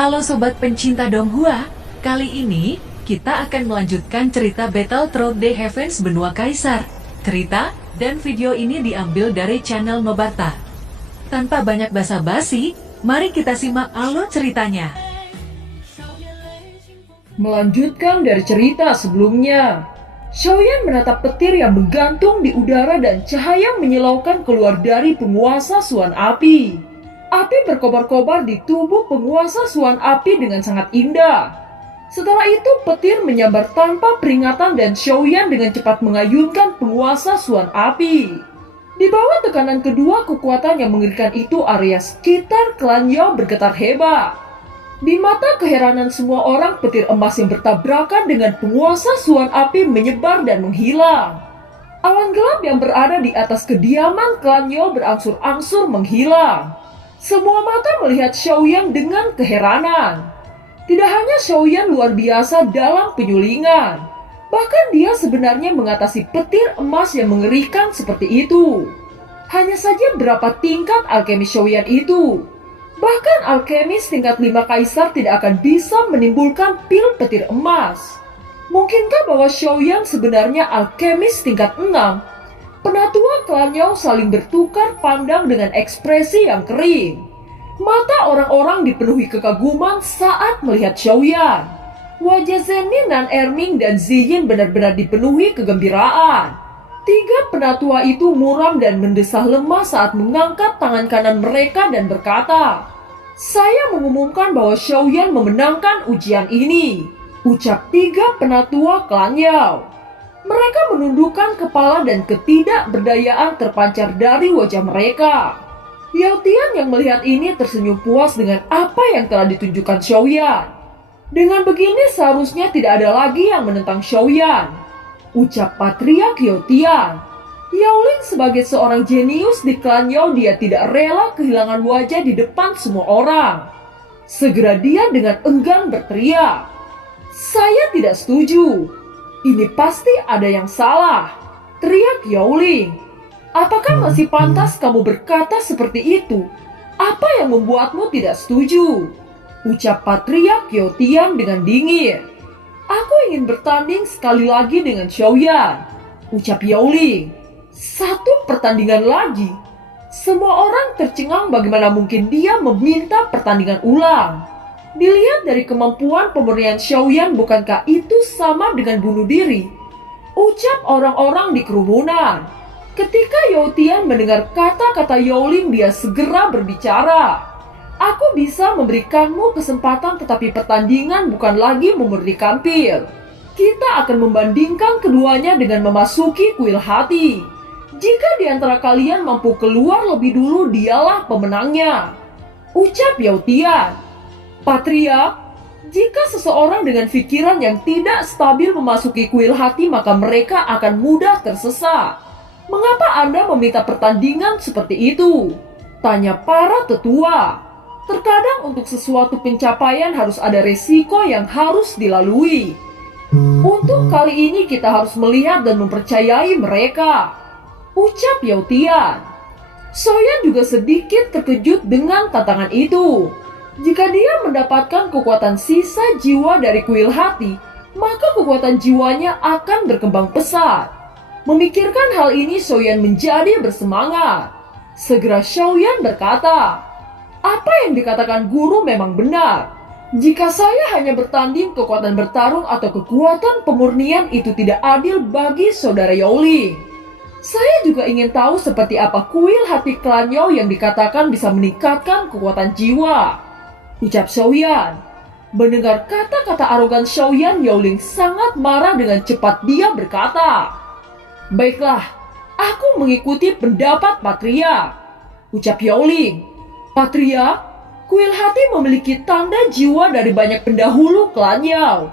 Halo sobat pencinta Donghua, kali ini kita akan melanjutkan cerita Battle Through the Heavens Benua Kaisar. Cerita dan video ini diambil dari channel Nobarta. Tanpa banyak basa-basi, mari kita simak alur ceritanya. Melanjutkan dari cerita sebelumnya, Xiaoyan menatap petir yang menggantung di udara dan cahaya menyilaukan keluar dari penguasa Suan Api. Api berkobar-kobar di tubuh penguasa Suan Api dengan sangat indah. Setelah itu petir menyambar tanpa peringatan dan Xiaoyan dengan cepat mengayunkan penguasa Suan Api. Di bawah tekanan kedua kekuatan yang mengerikan itu, area sekitar klan Yao bergetar hebat. Di mata keheranan semua orang, petir emas yang bertabrakan dengan penguasa Suan Api menyebar dan menghilang. Awan gelap yang berada di atas kediaman klan Yao berangsur-angsur menghilang. Semua mata melihat Xiaoyan dengan keheranan. Tidak hanya Xiaoyan luar biasa dalam penyulingan, bahkan dia sebenarnya mengatasi petir emas yang mengerikan seperti itu. Hanya saja berapa tingkat alkemis Xiaoyan itu. Bahkan alkemis tingkat 5 kaisar tidak akan bisa menimbulkan pil petir emas. Mungkinkah bahwa Xiaoyan sebenarnya alkemis tingkat 6? Penatua klan Yao saling bertukar pandang dengan ekspresi yang kering. Mata orang-orang dipenuhi kekaguman saat melihat Xiaoyan. Wajah Zenin, Nan Erming, dan Ziyin benar-benar dipenuhi kegembiraan. Tiga penatua itu muram dan mendesah lemah saat mengangkat tangan kanan mereka dan berkata, "Saya mengumumkan bahwa Xiaoyan memenangkan ujian ini," ucap tiga penatua klan Yao. Mereka menundukkan kepala dan ketidakberdayaan terpancar dari wajah mereka. Yao Tian yang melihat ini tersenyum puas dengan apa yang telah ditunjukkan Xiaoyan. Dengan begini seharusnya tidak ada lagi yang menentang Xiaoyan, ucap Patriark Yao Tian. Yao Ling sebagai seorang jenius di klan Yao, dia tidak rela kehilangan wajah di depan semua orang. Segera dia dengan enggan berteriak, "Saya tidak setuju. Ini pasti ada yang salah," teriak Yao Ling. "Apakah masih pantas kamu berkata seperti itu? Apa yang membuatmu tidak setuju?" ucap Patriark Yao Tian dengan dingin. "Aku ingin bertanding sekali lagi dengan Xiaoyan," ucap Yao Ling. "Satu pertandingan lagi?" Semua orang tercengang, bagaimana mungkin dia meminta pertandingan ulang. Dilihat dari kemampuan pemurnian Xiaoyan, bukankah itu sama dengan bunuh diri? Ucap orang-orang di kerumunan. Ketika Yao Tian mendengar kata-kata Yao Ling, dia segera berbicara. "Aku bisa memberikanmu kesempatan, tetapi pertandingan bukan lagi memurnikan pil. Kita akan membandingkan keduanya dengan memasuki kuil hati. Jika di antara kalian mampu keluar lebih dulu, dialah pemenangnya," ucap Yao Tian. "Patriark, jika seseorang dengan pikiran yang tidak stabil memasuki kuil hati, maka mereka akan mudah tersesat. Mengapa Anda meminta pertandingan seperti itu?" tanya para tetua. Terkadang untuk sesuatu pencapaian harus ada resiko yang harus dilalui. Untuk kali ini kita harus melihat dan mempercayai mereka, ucap Yao Tian. Xiaoyan juga sedikit terkejut dengan tantangan itu. Jika dia mendapatkan kekuatan sisa jiwa dari kuil hati, maka kekuatan jiwanya akan berkembang pesat. Memikirkan hal ini, Xiaoyan menjadi bersemangat. Segera Xiaoyan berkata, "Apa yang dikatakan guru memang benar. Jika saya hanya bertanding, kekuatan bertarung atau kekuatan pemurnian itu tidak adil bagi saudara Yao Ling. Saya juga ingin tahu seperti apa kuil hati klan Yao yang dikatakan bisa meningkatkan kekuatan jiwa," ucap Xiaoyan. Mendengar kata-kata arogan Xiaoyan, Yao Ling sangat marah. Dengan cepat dia berkata, "Baiklah, aku mengikuti pendapat Patriark," ucap Yao Ling. "Patriark, kuil hati memiliki tanda jiwa dari banyak pendahulu klan Yao.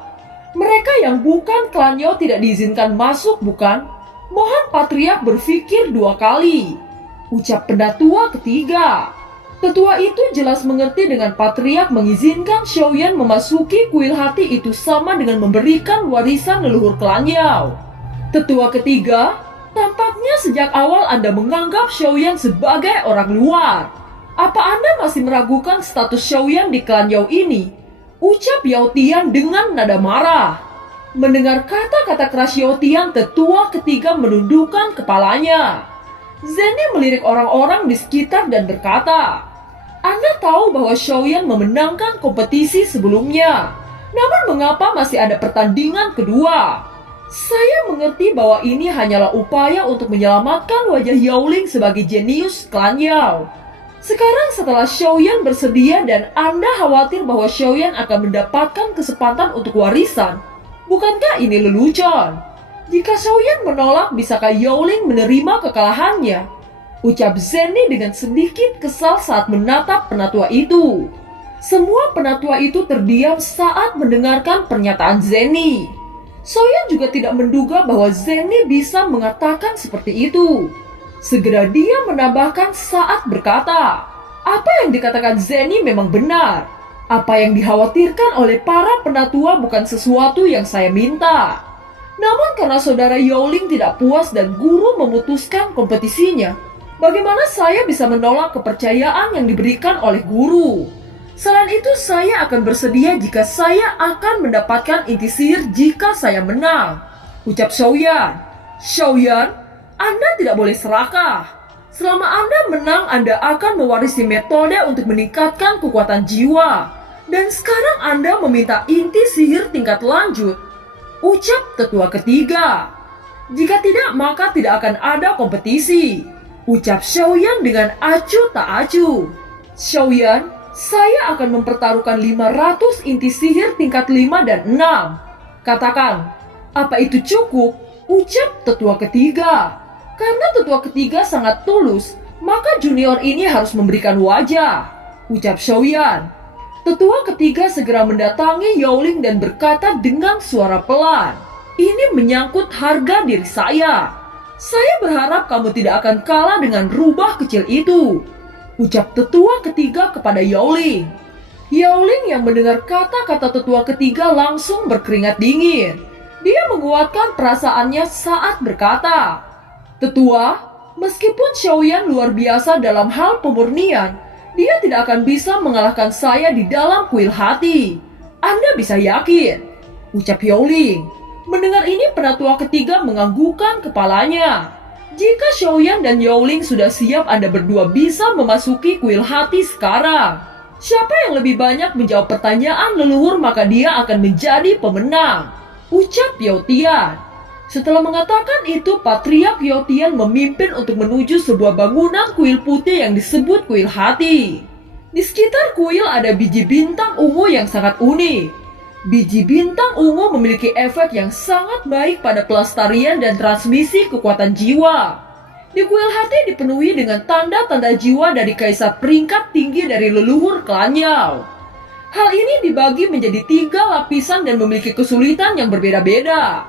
Mereka yang bukan klan Yao tidak diizinkan masuk, bukan? Mohon Patriark berpikir 2 kali," ucap penatua ketiga. Tetua itu jelas mengerti dengan Patriark mengizinkan Xiaoyan memasuki kuil hati itu sama dengan memberikan warisan leluhur klan Yao. Tetua ketiga, tampaknya sejak awal Anda menganggap Xiaoyan sebagai orang luar. Apa Anda masih meragukan status Xiaoyan di klan Yao ini? Ucap Yao Tian dengan nada marah. Mendengar kata-kata keras Yao Tian, tetua ketiga menundukkan kepalanya. Zenny melirik orang-orang di sekitar dan berkata, Anda tahu bahwa Xiaoyan memenangkan kompetisi sebelumnya. Namun mengapa masih ada pertandingan kedua? Saya mengerti bahwa ini hanyalah upaya untuk menyelamatkan wajah Yaoling sebagai jenius klan Yao. Sekarang setelah Xiaoyan bersedia dan Anda khawatir bahwa Xiaoyan akan mendapatkan kesempatan untuk warisan, bukankah ini lelucon? Jika Xiaoyan menolak, bisakah Yaoling menerima kekalahannya? Ucap Zenny dengan sedikit kesal saat menatap penatua itu. Semua penatua itu terdiam saat mendengarkan pernyataan Zenny. Xiaoyan juga tidak menduga bahwa Zenny bisa mengatakan seperti itu. Segera dia menambahkan saat berkata, apa yang dikatakan Zenny memang benar. Apa yang dikhawatirkan oleh para penatua bukan sesuatu yang saya minta. Namun karena saudara Yaoling tidak puas dan guru memutuskan kompetisinya, bagaimana saya bisa menolak kepercayaan yang diberikan oleh guru? Selain itu, saya akan bersedia jika saya akan mendapatkan inti sihir jika saya menang. Ucap Xiaoyan. Xiaoyan, Anda tidak boleh serakah. Selama Anda menang, Anda akan mewarisi metode untuk meningkatkan kekuatan jiwa. Dan sekarang Anda meminta inti sihir tingkat lanjut. Ucap tetua ketiga. Jika tidak, maka tidak akan ada kompetisi. Ucap Xiaoyan dengan acuh tak acuh. Xiaoyan, saya akan mempertaruhkan 500 inti sihir tingkat 5 dan 6. Katakan, apa itu cukup? Ucap tetua ketiga. Karena tetua ketiga sangat tulus, maka junior ini harus memberikan wajah. Ucap Xiaoyan. Tetua ketiga segera mendatangi Yaoling dan berkata dengan suara pelan, ini menyangkut harga diri saya. Saya berharap kamu tidak akan kalah dengan rubah kecil itu. Ucap tetua ketiga kepada Yaoling. Yaoling yang mendengar kata-kata tetua ketiga langsung berkeringat dingin. Dia menguatkan perasaannya saat berkata, Tetua, meskipun Xiaoyan luar biasa dalam hal pemurnian, dia tidak akan bisa mengalahkan saya di dalam kuil hati. Anda bisa yakin. Ucap Yaoling. Mendengar ini, penatua ketiga menganggukkan kepalanya. Jika Xiaoyan dan Yaoling sudah siap, Anda berdua bisa memasuki kuil hati sekarang. Siapa yang lebih banyak menjawab pertanyaan leluhur, maka dia akan menjadi pemenang. Ucap Yao Tian. Setelah mengatakan itu, Patriark Yao Tian memimpin untuk menuju sebuah bangunan kuil putih yang disebut kuil hati. Di sekitar kuil ada biji bintang ungu yang sangat unik. Biji bintang ungu memiliki efek yang sangat baik pada pelestarian dan transmisi kekuatan jiwa. Di kuil hati dipenuhi dengan tanda-tanda jiwa dari kaisar peringkat tinggi dari leluhur klan Yao. Hal ini dibagi menjadi 3 lapisan dan memiliki kesulitan yang berbeda-beda.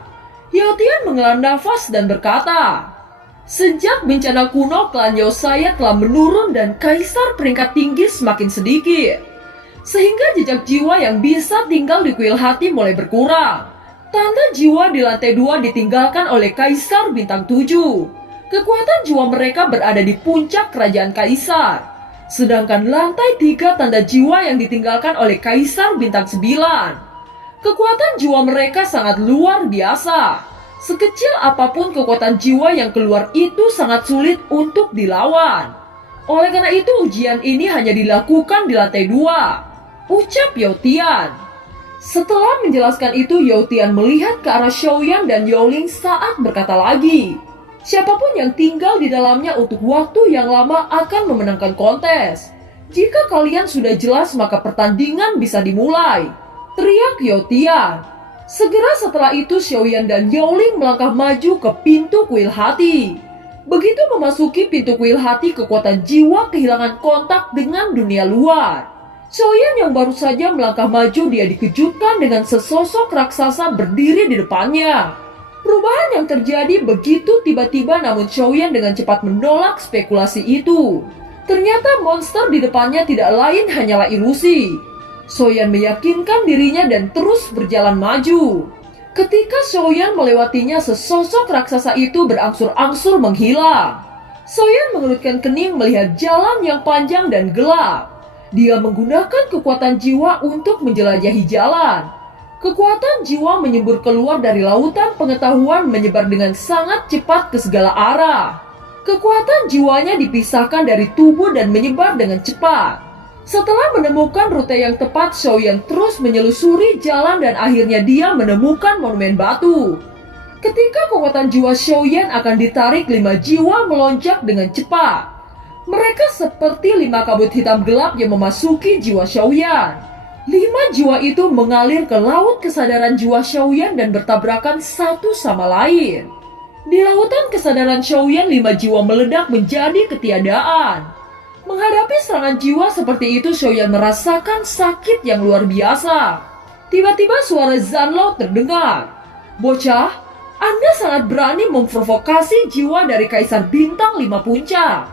Yao Tian menghela nafas dan berkata, sejak bencana kuno, klan Yao saya telah menurun dan kaisar peringkat tinggi semakin sedikit. Sehingga jejak jiwa yang bisa tinggal di kuil hati mulai berkurang. Tanda jiwa di lantai 2 ditinggalkan oleh kaisar bintang 7. Kekuatan jiwa mereka berada di puncak kerajaan kaisar. Sedangkan lantai 3 tanda jiwa yang ditinggalkan oleh kaisar bintang 9. Kekuatan jiwa mereka sangat luar biasa. Sekecil apapun kekuatan jiwa yang keluar itu sangat sulit untuk dilawan. Oleh karena itu ujian ini hanya dilakukan di lantai 2. Ucap Yao Tian. Setelah menjelaskan itu, Yao Tian melihat ke arah Xiaoyan dan Yaoling saat berkata lagi, siapapun yang tinggal di dalamnya untuk waktu yang lama akan memenangkan kontes. Jika kalian sudah jelas, maka pertandingan bisa dimulai. Teriak Yao Tian. Segera setelah itu Xiaoyan dan Yaoling melangkah maju ke pintu kuil hati. Begitu memasuki pintu kuil hati, kekuatan jiwa kehilangan kontak dengan dunia luar. Xiaoyan yang baru saja melangkah maju, dia dikejutkan dengan sesosok raksasa berdiri di depannya. Perubahan yang terjadi begitu tiba-tiba, namun Xiaoyan dengan cepat menolak spekulasi itu. Ternyata monster di depannya tidak lain hanyalah ilusi. Xiaoyan meyakinkan dirinya dan terus berjalan maju. Ketika Xiaoyan melewatinya, sesosok raksasa itu berangsur-angsur menghilang. Soyan mengerutkan kening melihat jalan yang panjang dan gelap. Dia menggunakan kekuatan jiwa untuk menjelajahi jalan. Kekuatan jiwa menyembur keluar dari lautan pengetahuan menyebar dengan sangat cepat ke segala arah. Kekuatan jiwanya dipisahkan dari tubuh dan menyebar dengan cepat. Setelah menemukan rute yang tepat, Xiaoyan terus menyelusuri jalan dan akhirnya dia menemukan monumen batu. Ketika kekuatan jiwa Xiaoyan akan ditarik, 5 jiwa melonjak dengan cepat. Mereka seperti 5 kabut hitam gelap yang memasuki jiwa Xiaoyan. 5 jiwa itu mengalir ke laut kesadaran jiwa Xiaoyan dan bertabrakan satu sama lain. Di lautan kesadaran Xiaoyan, 5 jiwa meledak menjadi ketiadaan. Menghadapi serangan jiwa seperti itu, Xiaoyan merasakan sakit yang luar biasa. Tiba-tiba suara Zanlao terdengar. "Bocah, Anda sangat berani memprovokasi jiwa dari Kaisar Bintang 5 Puncak.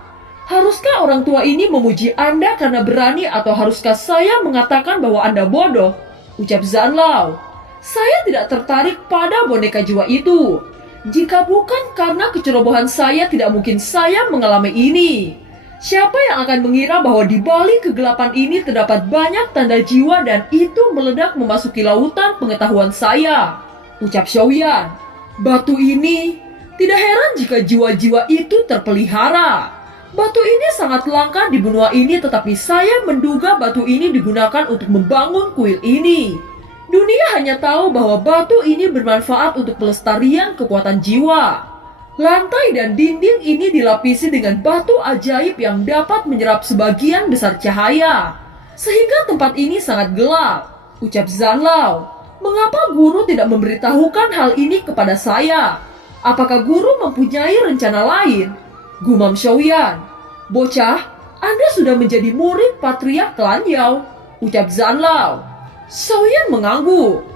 Haruskah orang tua ini memuji Anda karena berani atau haruskah saya mengatakan bahwa Anda bodoh?" ucap Zanlao. "Saya tidak tertarik pada boneka jiwa itu. Jika bukan karena kecerobohan saya, tidak mungkin saya mengalami ini. Siapa yang akan mengira bahwa di balik kegelapan ini terdapat banyak tanda jiwa dan itu meledak memasuki lautan pengetahuan saya?" ucap Xiaoyan. "Batu ini, tidak heran jika jiwa-jiwa itu terpelihara. Batu ini sangat langka di benua ini, tetapi saya menduga batu ini digunakan untuk membangun kuil ini. Dunia hanya tahu bahwa batu ini bermanfaat untuk pelestarian kekuatan jiwa. Lantai dan dinding ini dilapisi dengan batu ajaib yang dapat menyerap sebagian besar cahaya, sehingga tempat ini sangat gelap," ucap Zanlao. "Mengapa guru tidak memberitahukan hal ini kepada saya? Apakah guru mempunyai rencana lain?" gumam Xiaoyan. "Bocah, Anda sudah menjadi murid Patriark Klan Yao," ucap Zanlao. Xiaoyan mengangguk.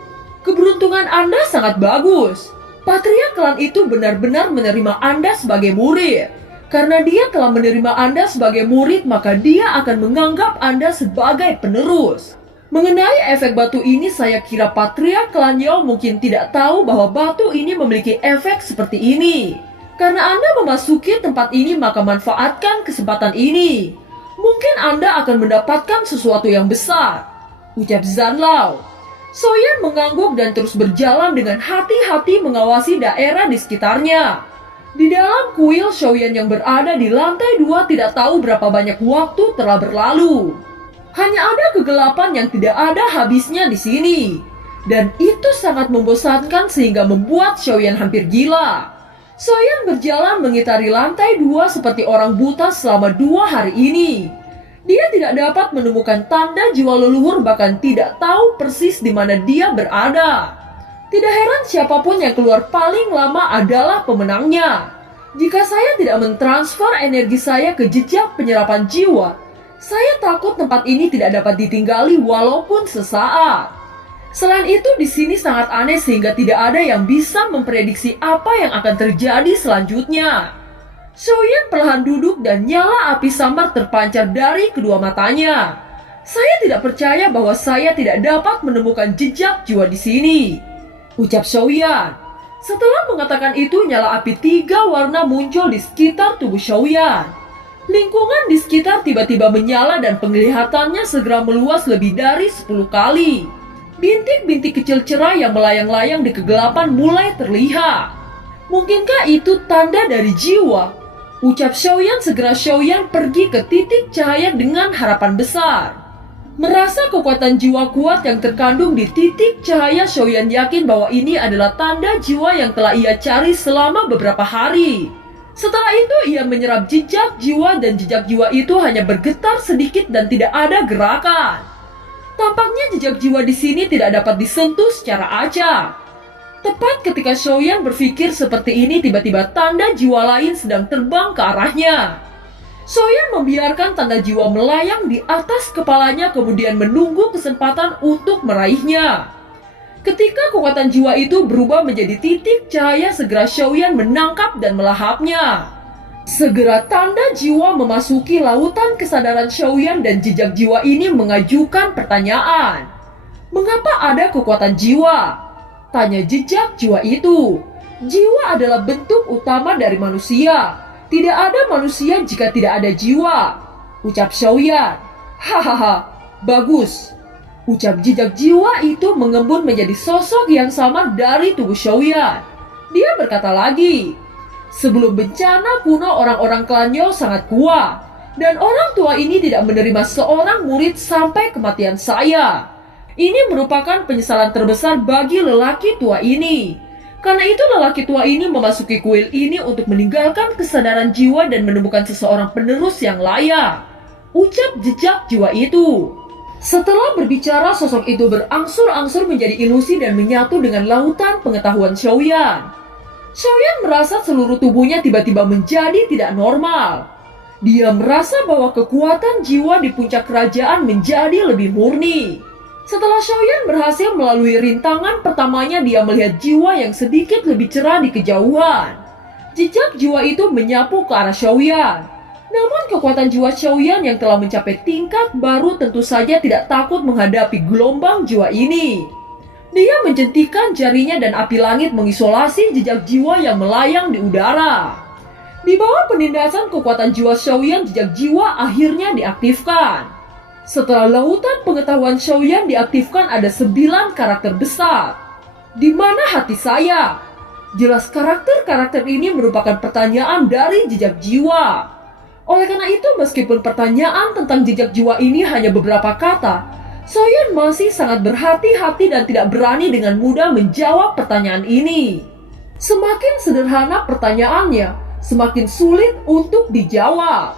"Keberuntungan Anda sangat bagus. Patriark Klan itu benar-benar menerima Anda sebagai murid. Karena dia telah menerima Anda sebagai murid, maka dia akan menganggap Anda sebagai penerus. Mengenai efek batu ini, saya kira Patriark Klan Yao mungkin tidak tahu bahwa batu ini memiliki efek seperti ini. Karena Anda memasuki tempat ini, maka manfaatkan kesempatan ini. Mungkin Anda akan mendapatkan sesuatu yang besar," ucap Zanlao. Xiaoyan mengangguk dan terus berjalan dengan hati-hati mengawasi daerah di sekitarnya. Di dalam kuil, Xiaoyan yang berada di lantai 2 tidak tahu berapa banyak waktu telah berlalu. Hanya ada kegelapan yang tidak ada habisnya di sini. Dan itu sangat membosankan sehingga membuat Xiaoyan hampir gila. Xiaoyan berjalan mengitari lantai 2 seperti orang buta selama 2 hari ini. Dia tidak dapat menemukan tanda jiwa leluhur, bahkan tidak tahu persis di mana dia berada. Tidak heran siapapun yang keluar paling lama adalah pemenangnya. Jika saya tidak mentransfer energi saya ke jejak penyerapan jiwa, saya takut tempat ini tidak dapat ditinggali walaupun sesaat. Selain itu, di sini sangat aneh sehingga tidak ada yang bisa memprediksi apa yang akan terjadi selanjutnya. Xiaoyan perlahan duduk dan nyala api samar terpancar dari kedua matanya. "Saya tidak percaya bahwa saya tidak dapat menemukan jejak jiwa di sini," ucap Xiaoyan. Setelah mengatakan itu, nyala api 3 warna muncul di sekitar tubuh Xiaoyan. Lingkungan di sekitar tiba-tiba menyala dan penglihatannya segera meluas lebih dari 10 kali. Bintik-bintik kecil cerah yang melayang-layang di kegelapan mulai terlihat. "Mungkinkah itu tanda dari jiwa?" ucap Xiaoyan. Segera Xiaoyan pergi ke titik cahaya dengan harapan besar. Merasa kekuatan jiwa kuat yang terkandung di titik cahaya, Xiaoyan yakin bahwa ini adalah tanda jiwa yang telah ia cari selama beberapa hari. Setelah itu ia menyerap jejak jiwa dan jejak jiwa itu hanya bergetar sedikit dan tidak ada gerakan. Tampaknya jejak jiwa di sini tidak dapat disentuh secara acak. Tepat ketika Xiaoyan berpikir seperti ini, tiba-tiba tanda jiwa lain sedang terbang ke arahnya. Xiaoyan membiarkan tanda jiwa melayang di atas kepalanya, kemudian menunggu kesempatan untuk meraihnya. Ketika kekuatan jiwa itu berubah menjadi titik cahaya, segera Xiaoyan menangkap dan melahapnya. Segera tanda jiwa memasuki lautan kesadaran Xiaoyan dan jejak jiwa ini mengajukan pertanyaan. "Mengapa ada kekuatan jiwa?" tanya jejak jiwa itu. "Jiwa adalah bentuk utama dari manusia. Tidak ada manusia jika tidak ada jiwa, ucap Xiaoyan. Hahaha, bagus. Ucap jejak jiwa itu mengembun menjadi sosok yang samar dari tubuh Xiaoyan. Dia berkata lagi, sebelum bencana kuno orang-orang klan You sangat kuat, dan orang tua ini tidak menerima seorang murid sampai kematian saya. Ini merupakan penyesalan terbesar bagi lelaki tua ini. Karena itu lelaki tua ini memasuki kuil ini untuk meninggalkan kesadaran jiwa dan menemukan seseorang penerus yang layak, ucap jejak jiwa itu. Setelah berbicara, sosok itu berangsur-angsur menjadi ilusi dan menyatu dengan lautan pengetahuan Xiaoyan. Xiaoyan merasa seluruh tubuhnya tiba-tiba menjadi tidak normal. Dia merasa bahwa kekuatan jiwa di puncak kerajaan menjadi lebih murni. Setelah Xiaoyan berhasil melalui rintangan pertamanya, dia melihat jiwa yang sedikit lebih cerah di kejauhan. Jejak jiwa itu menyapu ke arah Xiaoyan. Namun kekuatan jiwa Xiaoyan yang telah mencapai tingkat baru tentu saja tidak takut menghadapi gelombang jiwa ini. Dia menjentikan jarinya dan api langit mengisolasi jejak jiwa yang melayang di udara. Di bawah penindasan kekuatan jiwa Xiaoyan, jejak jiwa akhirnya diaktifkan. Setelah lautan pengetahuan Xiaoyan diaktifkan, ada 9 karakter besar. Di mana hati saya? Jelas karakter-karakter ini merupakan pertanyaan dari jejak jiwa. Oleh karena itu, meskipun pertanyaan tentang jejak jiwa ini hanya beberapa kata, Xiaoyan masih sangat berhati-hati dan tidak berani dengan mudah menjawab pertanyaan ini. Semakin sederhana pertanyaannya, semakin sulit untuk dijawab.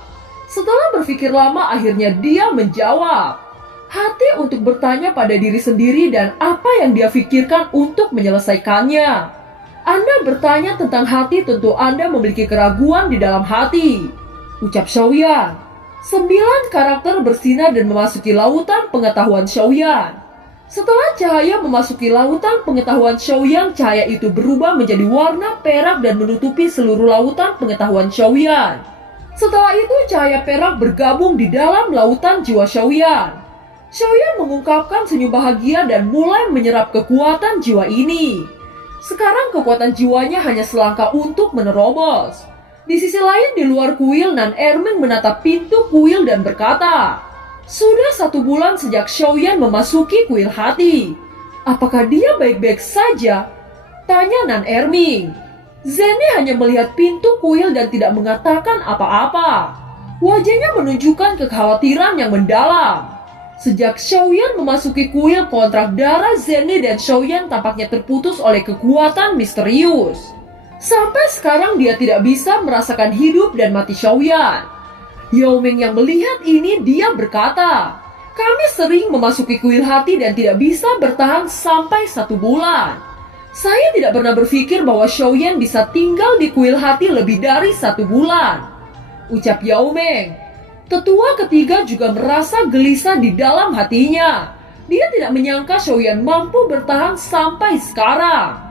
Setelah berpikir lama, akhirnya dia menjawab. Hati untuk bertanya pada diri sendiri dan apa yang dia pikirkan untuk menyelesaikannya. Anda bertanya tentang hati, tentu Anda memiliki keraguan di dalam hati, ucap Xiaoyan. 9 karakter bersinar dan memasuki lautan pengetahuan Xiaoyan. Setelah cahaya memasuki lautan pengetahuan Xiaoyan, cahaya itu berubah menjadi warna perak dan menutupi seluruh lautan pengetahuan Xiaoyan. Setelah itu, cahaya perak bergabung di dalam lautan jiwa Xiaoyan. Xiaoyan mengungkapkan senyum bahagia dan mulai menyerap kekuatan jiwa ini. Sekarang kekuatan jiwanya hanya selangkah untuk menerobos. Di sisi lain, di luar kuil, Nan Erming menatap pintu kuil dan berkata, sudah 1 bulan sejak Xiaoyan memasuki kuil hati. Apakah dia baik-baik saja? Tanya Nan Erming. Zenny hanya melihat pintu kuil dan tidak mengatakan apa-apa. Wajahnya menunjukkan kekhawatiran yang mendalam. Sejak Xiaoyan memasuki kuil, kontrak darah Zenny dan Xiaoyan tampaknya terputus oleh kekuatan misterius. Sampai sekarang dia tidak bisa merasakan hidup dan mati Xiaoyan. Yao Ming yang melihat ini, dia berkata, kami sering memasuki kuil hati dan tidak bisa bertahan sampai 1 bulan. Saya tidak pernah berpikir bahwa Xiaoyan bisa tinggal di kuil hati lebih dari 1 bulan, ucap Yao Ming. Tetua ketiga juga merasa gelisah di dalam hatinya. Dia tidak menyangka Xiaoyan mampu bertahan sampai sekarang.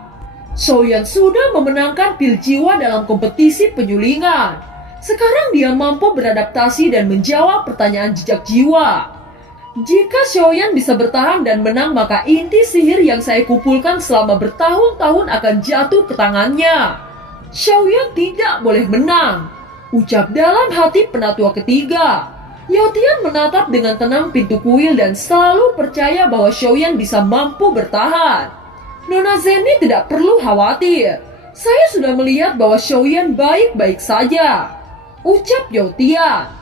Xiaoyan sudah memenangkan pil jiwa dalam kompetisi penyulingan. Sekarang dia mampu beradaptasi dan menjawab pertanyaan jejak jiwa. Jika Xiaoyan bisa bertahan dan menang, maka inti sihir yang saya kumpulkan selama bertahun-tahun akan jatuh ke tangannya. Xiaoyan tidak boleh menang, ucap dalam hati penatua ketiga. Yao Tian menatap dengan tenang pintu kuil dan selalu percaya bahwa Xiaoyan bisa mampu bertahan. Nona Zenny tidak perlu khawatir. Saya sudah melihat bahwa Xiaoyan baik-baik saja, ucap Yao Tian.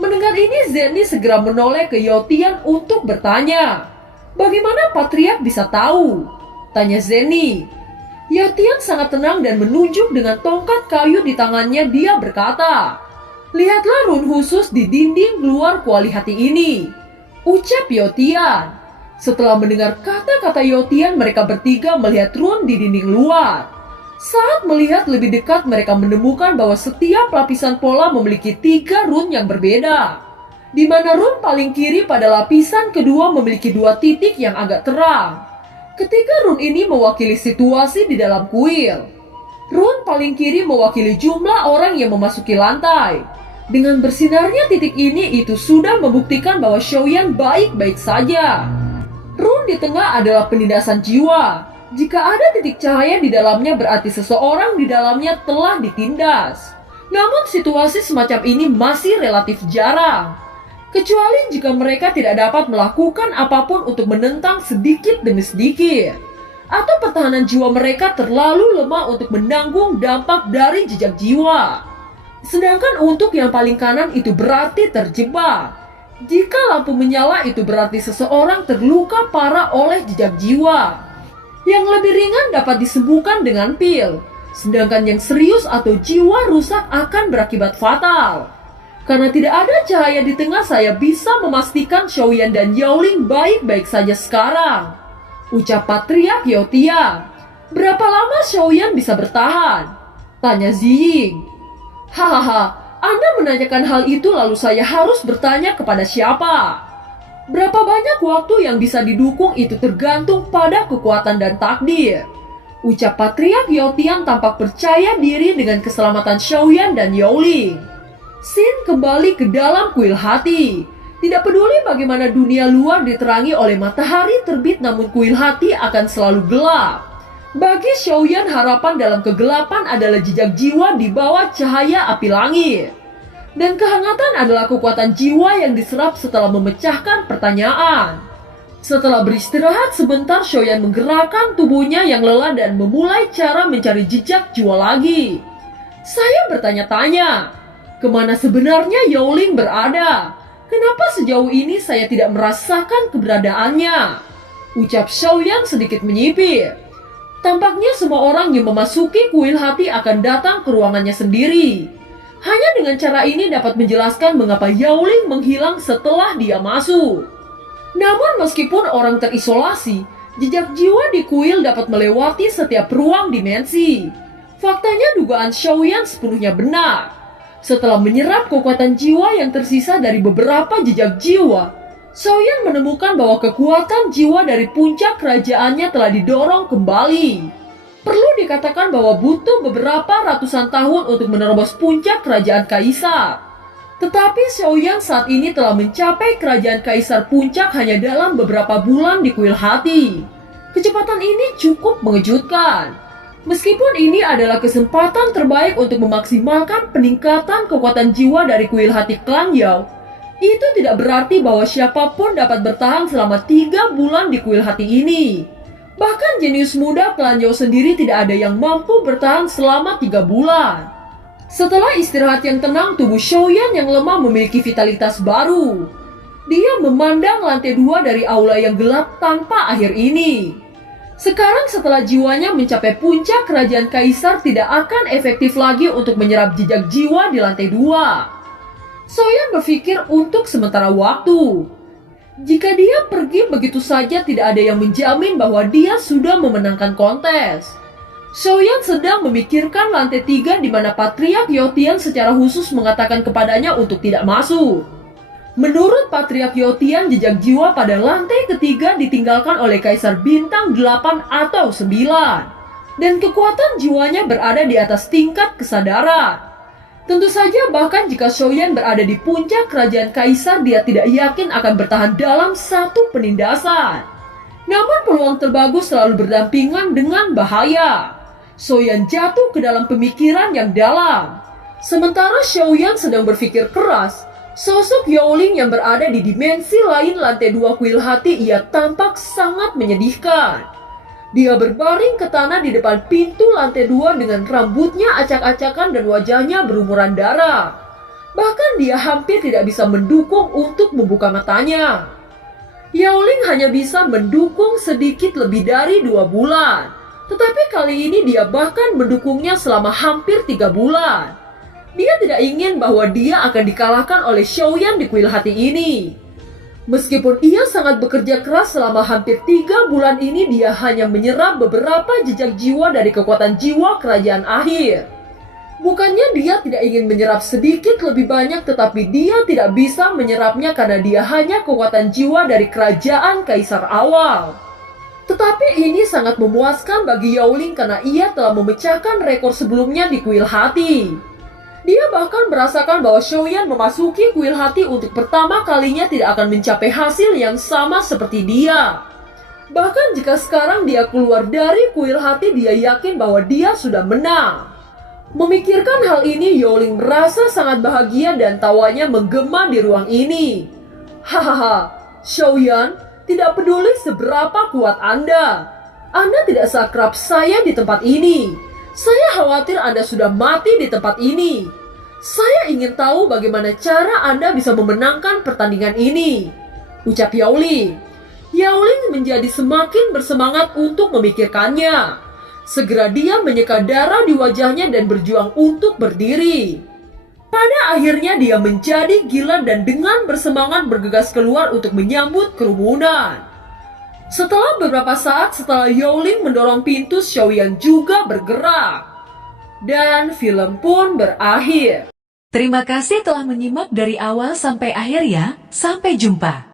Mendengar ini, Zenny segera menoleh ke Yao Tian untuk bertanya, bagaimana Patriark bisa tahu? Tanya Zenny. Yao Tian sangat tenang dan menunjuk dengan tongkat kayu di tangannya. Dia berkata, lihatlah rune khusus di dinding luar kuali hati ini, ucap Yao Tian. Setelah mendengar kata-kata Yao Tian, mereka bertiga melihat rune di dinding luar. Saat melihat lebih dekat, mereka menemukan bahwa setiap lapisan pola memiliki 3 rune yang berbeda. Di mana rune paling kiri pada lapisan kedua memiliki 2 titik yang agak terang. Ketiga rune ini mewakili situasi di dalam kuil. Rune paling kiri mewakili jumlah orang yang memasuki lantai. Dengan bersinarnya titik ini, itu sudah membuktikan bahwa Xiaoyan baik-baik saja. Rune di tengah adalah penindasan jiwa. Jika ada titik cahaya di dalamnya, berarti seseorang di dalamnya telah ditindas. Namun situasi semacam ini masih relatif jarang. Kecuali jika mereka tidak dapat melakukan apapun untuk menentang sedikit demi sedikit. Atau pertahanan jiwa mereka terlalu lemah untuk menanggung dampak dari jejak jiwa. Sedangkan untuk yang paling kanan itu berarti terjebak. Jika lampu menyala itu berarti seseorang terluka parah oleh jejak jiwa. Yang lebih ringan dapat disembuhkan dengan pil. Sedangkan yang serius atau jiwa rusak akan berakibat fatal. Karena tidak ada cahaya di tengah, saya bisa memastikan Xiaoyan dan Yaoling baik-baik saja sekarang. Ucap Patriark Yotia. Berapa lama Xiaoyan bisa bertahan? Tanya Ziying. Hahaha, Anda menanyakan hal itu lalu saya harus bertanya kepada siapa? Berapa banyak waktu yang bisa didukung itu tergantung pada kekuatan dan takdir. Ucap Patriark Yotian tampak percaya diri dengan keselamatan Xiaoyan dan Yaoling. Xin kembali ke dalam kuil hati. Tidak peduli bagaimana dunia luar diterangi oleh matahari terbit, namun kuil hati akan selalu gelap. Bagi Xiaoyan, harapan dalam kegelapan adalah jejak jiwa di bawah cahaya api langit. Dan kehangatan adalah kekuatan jiwa yang diserap setelah memecahkan pertanyaan. Setelah beristirahat sebentar, Xiaoyan menggerakkan tubuhnya yang lelah dan memulai cara mencari jejak jiwa lagi. Saya bertanya-tanya. Kemana sebenarnya Yaoling berada? Kenapa sejauh ini saya tidak merasakan keberadaannya? Ucap Xiaoyan sedikit menyipir. Tampaknya semua orang yang memasuki kuil hati akan datang ke ruangannya sendiri. Hanya dengan cara ini dapat menjelaskan mengapa Yaoling menghilang setelah dia masuk. Namun meskipun orang terisolasi, jejak jiwa di kuil dapat melewati setiap ruang dimensi. Faktanya dugaan Xiaoyan sepenuhnya benar. Setelah menyerap kekuatan jiwa yang tersisa dari beberapa jejak jiwa, Xiaoyan menemukan bahwa kekuatan jiwa dari puncak kerajaannya telah didorong kembali. Perlu dikatakan bahwa butuh beberapa ratusan tahun untuk menerobos puncak kerajaan kaisar. Tetapi Xiaoyan saat ini telah mencapai kerajaan kaisar puncak hanya dalam beberapa bulan di kuil hati. Kecepatan ini cukup mengejutkan. Meskipun ini adalah kesempatan terbaik untuk memaksimalkan peningkatan kekuatan jiwa dari kuil hati klan Yao, itu tidak berarti bahwa siapapun dapat bertahan selama 3 bulan di kuil hati ini. Bahkan jenius muda klan Yao sendiri tidak ada yang mampu bertahan selama 3 bulan. Setelah istirahat yang tenang, tubuh Xiaoyan yang lemah memiliki vitalitas baru. Dia memandang lantai 2 dari aula yang gelap tanpa akhir ini. Sekarang setelah jiwanya mencapai puncak kerajaan kaisar, tidak akan efektif lagi untuk menyerap jejak jiwa di lantai 2. Xiaoyan berpikir untuk sementara waktu. Jika dia pergi begitu saja, tidak ada yang menjamin bahwa dia sudah memenangkan kontes. Xiaoyan sedang memikirkan lantai 3 di mana Patriark Yotian secara khusus mengatakan kepadanya untuk tidak masuk. Menurut Patriark Yotian, jejak jiwa pada lantai ketiga ditinggalkan oleh Kaisar Bintang 8 atau 9. Dan kekuatan jiwanya berada di atas tingkat kesadaran. Tentu saja bahkan jika Xiaoyan berada di puncak kerajaan Kaisar, dia tidak yakin akan bertahan dalam satu penindasan. Namun peluang terbagus selalu berdampingan dengan bahaya. Xiaoyan jatuh ke dalam pemikiran yang dalam. Sementara Xiaoyan sedang berpikir keras, sosok Yaoling yang berada di dimensi lain lantai 2 kuil hati ia tampak sangat menyedihkan. Dia berbaring ke tanah di depan pintu lantai 2 dengan rambutnya acak-acakan dan wajahnya berumuran darah. Bahkan dia hampir tidak bisa mendukung untuk membuka matanya. Yaoling hanya bisa mendukung sedikit lebih dari 2 bulan. Tetapi kali ini dia bahkan mendukungnya selama hampir 3 bulan. Dia tidak ingin bahwa dia akan dikalahkan oleh Xiaoyan di kuil hati ini. Meskipun ia sangat bekerja keras selama hampir 3 bulan ini, dia hanya menyerap beberapa jejak jiwa dari kekuatan jiwa kerajaan akhir. Bukannya dia tidak ingin menyerap sedikit lebih banyak, tetapi dia tidak bisa menyerapnya karena dia hanya kekuatan jiwa dari kerajaan kaisar awal. Tetapi ini sangat memuaskan bagi Yaoling karena ia telah memecahkan rekor sebelumnya di kuil hati. Dia bahkan merasakan bahwa Xiaoyan memasuki kuil hati untuk pertama kalinya tidak akan mencapai hasil yang sama seperti dia. Bahkan jika sekarang dia keluar dari kuil hati, dia yakin bahwa dia sudah menang. Memikirkan hal ini, Yoling merasa sangat bahagia dan tawanya menggema di ruang ini. Hahaha, Xiaoyan, tidak peduli seberapa kuat Anda. Anda tidak seakrab saya di tempat ini. Saya khawatir Anda sudah mati di tempat ini. Saya ingin tahu bagaimana cara Anda bisa memenangkan pertandingan ini, ucap Yaoling. Yaoling menjadi semakin bersemangat untuk memikirkannya. Segera dia menyeka darah di wajahnya dan berjuang untuk berdiri. Pada akhirnya dia menjadi gila dan dengan bersemangat bergegas keluar untuk menyambut kerumunan. Setelah beberapa saat setelah Yaoling mendorong pintu, Xiaoyan juga bergerak. Dan film pun berakhir. Terima kasih telah menyimak dari awal sampai akhir ya. Sampai jumpa.